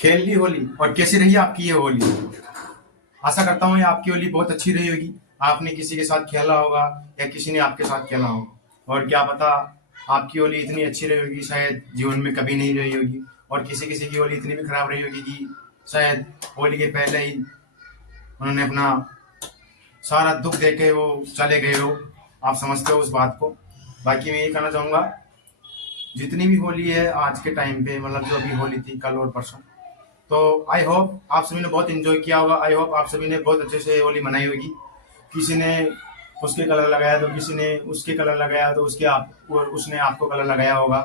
खेल ली होली और कैसी रही आपकी ये होली? आशा करता हूँ ये आपकी होली बहुत अच्छी रही होगी। आपने किसी के साथ खेला होगा या किसी ने आपके साथ खेला होगा, और क्या पता आपकी होली इतनी अच्छी रही होगी, शायद जीवन में कभी नहीं रही होगी। और किसी किसी की होली इतनी भी खराब रही होगी कि शायद होली के पहले ही उन्होंने अपना सारा दुख देके वो चले गए हो। आप समझते हो उस बात को। बाकी मैं ये कहना चाहूंगा, जितनी भी होली है आज के टाइम पे, मतलब जो अभी होली थी कल और परसों, तो आई होप आप सभी ने बहुत एंजॉय किया होगा। आई होप आप सभी ने बहुत अच्छे से होली मनाई होगी। किसी ने उसके कलर लगाया तो किसी ने उसके कलर लगाया तो उसके आप और उसने आपको कलर लगाया होगा।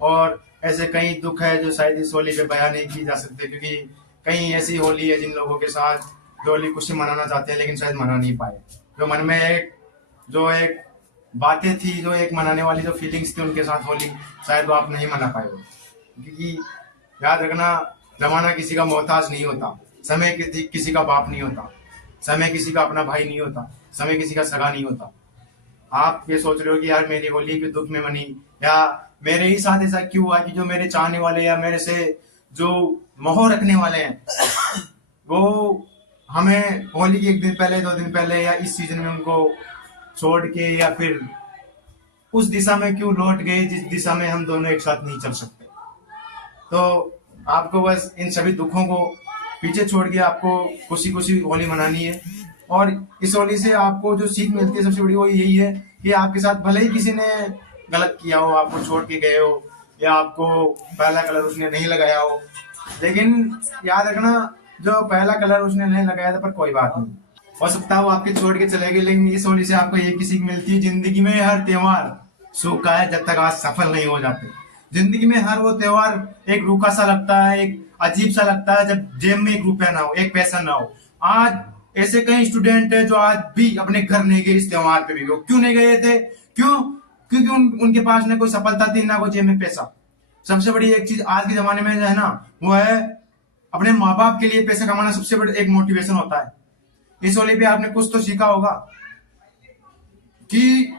और ऐसे कई दुख है जो शायद इस होली पे बयान नहीं की जा सकते, क्योंकि कई ऐसी होली है जिन लोगों के साथ जो होली खुशी मनाना चाहते हैं लेकिन शायद मना नहीं पाए। जो मन में एक बातें थी, जो एक मनाने वाली जो फीलिंग्स थी उनके साथ होली, शायद वो आप नहीं मना पाए हो। क्योंकि याद रखना, जमाना किसी का मोहताज नहीं होता, समय किसी का बाप नहीं होता, समय किसी का अपना भाई नहीं होता, समय किसी का सगा नहीं होता। आप ये सोच रहे हो कि यार मेरी होली के दुख में मनी, या मेरे ही साथ ऐसा क्यों हुआ कि जो मेरे चाहने वाले या मेरे से जो मोह रखने वाले हैं वो हमें होली के एक दिन पहले, 2 दिन पहले या इस सीजन में उनको छोड़ के या फिर उस दिशा में क्यों लौट गए जिस दिशा में हम दोनों एक साथ नहीं चल सकते। तो आपको बस इन सभी दुखों को पीछे छोड़ के आपको खुशी खुशी होली मनानी है। और इस होली से आपको जो सीख मिलती है सबसे बड़ी वो यही है कि आपके साथ भले ही किसी ने गलत किया हो, आपको छोड़ के गए हो, या आपको पहला कलर उसने नहीं लगाया हो, लेकिन याद रखना, जो पहला कलर उसने नहीं लगाया था पर कोई बात नहीं, हो सकता है वो आपके छोड़ के चले गए, लेकिन इस होली से आपको एक ही सीख मिलती है, जिंदगी में हर त्योहार सूखा है जब तक आप सफल नहीं हो जाते। जिंदगी में हर वो त्योहार एक रूखा सा लगता है, एक अजीब सा लगता है जब जेब में 1 रुपया ना हो, एक पैसा ना हो। आज ऐसे कई स्टूडेंट है जो आज भी अपने घर नहीं गए इस त्योहार पे भी। वो क्यों नहीं गए थे? क्यों? क्योंकि उनके पास ना कोई सफलता थी, ना कोई जेब में पैसा। सबसे बड़ी एक चीज आज के जमाने में जो है ना, वो है अपने माँ बाप के लिए पैसा कमाना सबसे बड़ा एक मोटिवेशन होता है। इस होली पे आपने कुछ तो सीखा होगा कि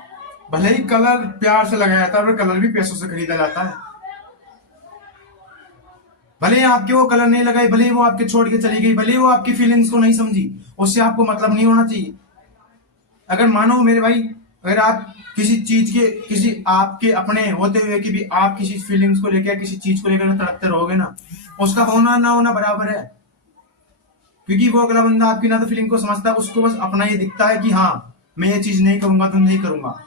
भले ही कलर प्यार से लगाया था, और कलर भी पैसों से खरीदा जाता है। भले ही आपके वो कलर नहीं लगाई, भले ही वो आपके छोड़ के चली गई, भले ही वो आपकी फीलिंग्स को नहीं समझी, उससे आपको मतलब नहीं होना चाहिए। अगर मानो मेरे भाई, अगर आप किसी चीज के, किसी आपके अपने होते हुए कि भी आप किसी फीलिंग्स को लेकर, किसी चीज को लेकर तड़पते रहोगे ना, उसका होना ना होना बराबर है। क्योंकि वो अगला बंदा आपकी ना तो फीलिंग को समझता है, उसको बस अपना ये दिखता है कि हाँ मैं ये चीज नहीं करूंगा तो नहीं करूंगा।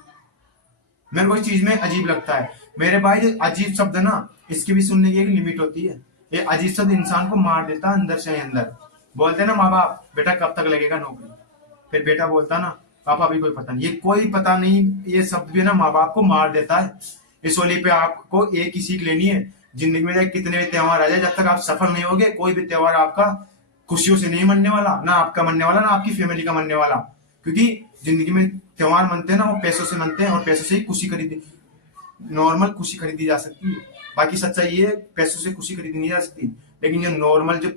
मेरे को इस चीज में अजीब लगता है मेरे भाई। जो अजीब शब्द है ना, इसकी भी सुनने की एक लिमिट होती है। ये अजीब शब्द इंसान को मार देता है अंदर से अंदर। बोलते हैं ना माँ बाप, बेटा कब तक लगेगा नौकरी? फिर बेटा बोलता ना, पापा अभी कोई पता नहीं। ये कोई पता नहीं, ये शब्द भी ना माँ बाप को मार देता है। इस होली पे आपको एक ही सीख लेनी है, जिंदगी में चाहे कितने भी त्योहार आ जाए, जब तक आप सफल नहीं होगे कोई भी त्योहार आपका खुशियों से नहीं मनने वाला, ना आपका मनने वाला, ना आपकी फैमिली का मनने वाला। क्योंकि जिंदगी में त्योहार मनते हैं ना, वो पैसों से मनते हैं, और पैसों से ही खुशी खरीदी, नॉर्मल खुशी खरीदी जा सकती है। बाकी सच्चाई ये, पैसों से खुशी खरीदी नहीं जा सकती। लेकिन जो नॉर्मल, जो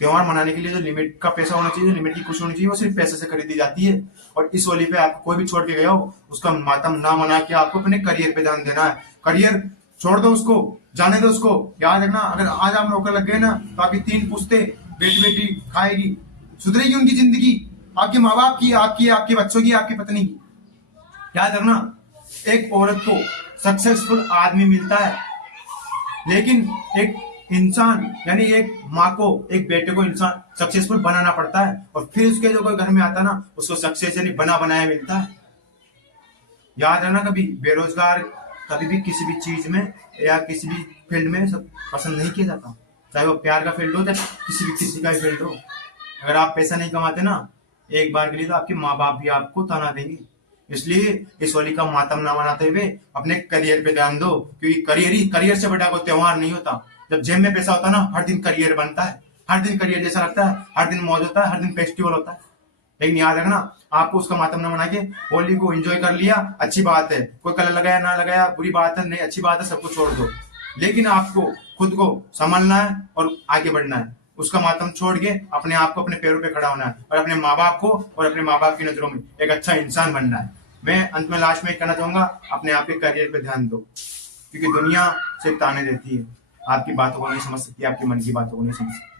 त्योहार मनाने के लिए जो लिमिट का पैसा होना चाहिए, जो लिमिट की खुशी होनी चाहिए, वो सिर्फ पैसे से खरीदी जाती है। और इस होली पे आपको कोई भी छोड़ के गया हो, उसका मातम ना मना के आपको अपने करियर पे ध्यान देना है। करियर छोड़ दो उसको, जाने दो उसको। याद रखना, अगर आज आप नौकर लग गए ना, तो आपकी 3 पुश्ते बेटी बेटी खाएगी, सुधरेगी उनकी जिंदगी, आपके माँ बाप की, आपकी, आपके बच्चों की, आपकी पत्नी की। याद रखना, एक औरत को सक्सेसफुल आदमी मिलता है, लेकिन एक इंसान यानी एक माँ को, एक बेटे को इंसान सक्सेसफुल बनाना पड़ता है, और फिर उसके जो कोई घर में आता है ना, उसको सक्सेस यानी बना बनाया मिलता है। याद रखना, कभी बेरोजगार कभी भी किसी भी चीज में या किसी भी फील्ड में सब पसंद नहीं किया जाता, चाहे वो प्यार का फील्ड हो, चाहे किसी का फील्ड हो। अगर आप पैसा नहीं कमाते ना एक बार के लिए, तो आपके माँ बाप भी आपको ताना देंगे। इसलिए इस होली का मातम ना मनाते हुए अपने करियर पे ध्यान दो, क्योंकि करियर से बड़ा कोई त्योहार नहीं होता। जब जेब में पैसा होता है ना, हर दिन करियर बनता है, हर दिन करियर जैसा लगता है, हर दिन मौज होता है, हर दिन फेस्टिवल होता है। लेकिन याद रखना, आपको उसका मातम ना मना के होली को एंजॉय कर लिया, अच्छी बात है। कोई कलर लगाया ना लगाया बुरी बात है, नहीं अच्छी बात है, सबको छोड़ दो। लेकिन आपको खुद को संभालना है और आगे बढ़ना है। उसका मातम छोड़ के अपने आप को अपने पैरों पे खड़ा होना है, और अपने माँ बाप को और अपने माँ बाप की नजरों में एक अच्छा इंसान बनना है। मैं अंत में लास्ट में कहना चाहूंगा, अपने आप के करियर पे ध्यान दो, क्योंकि दुनिया सिर्फ ताने देती है। आपकी बातों को नहीं समझ सकती, आपके मन की बातों को नहीं समझ सकती।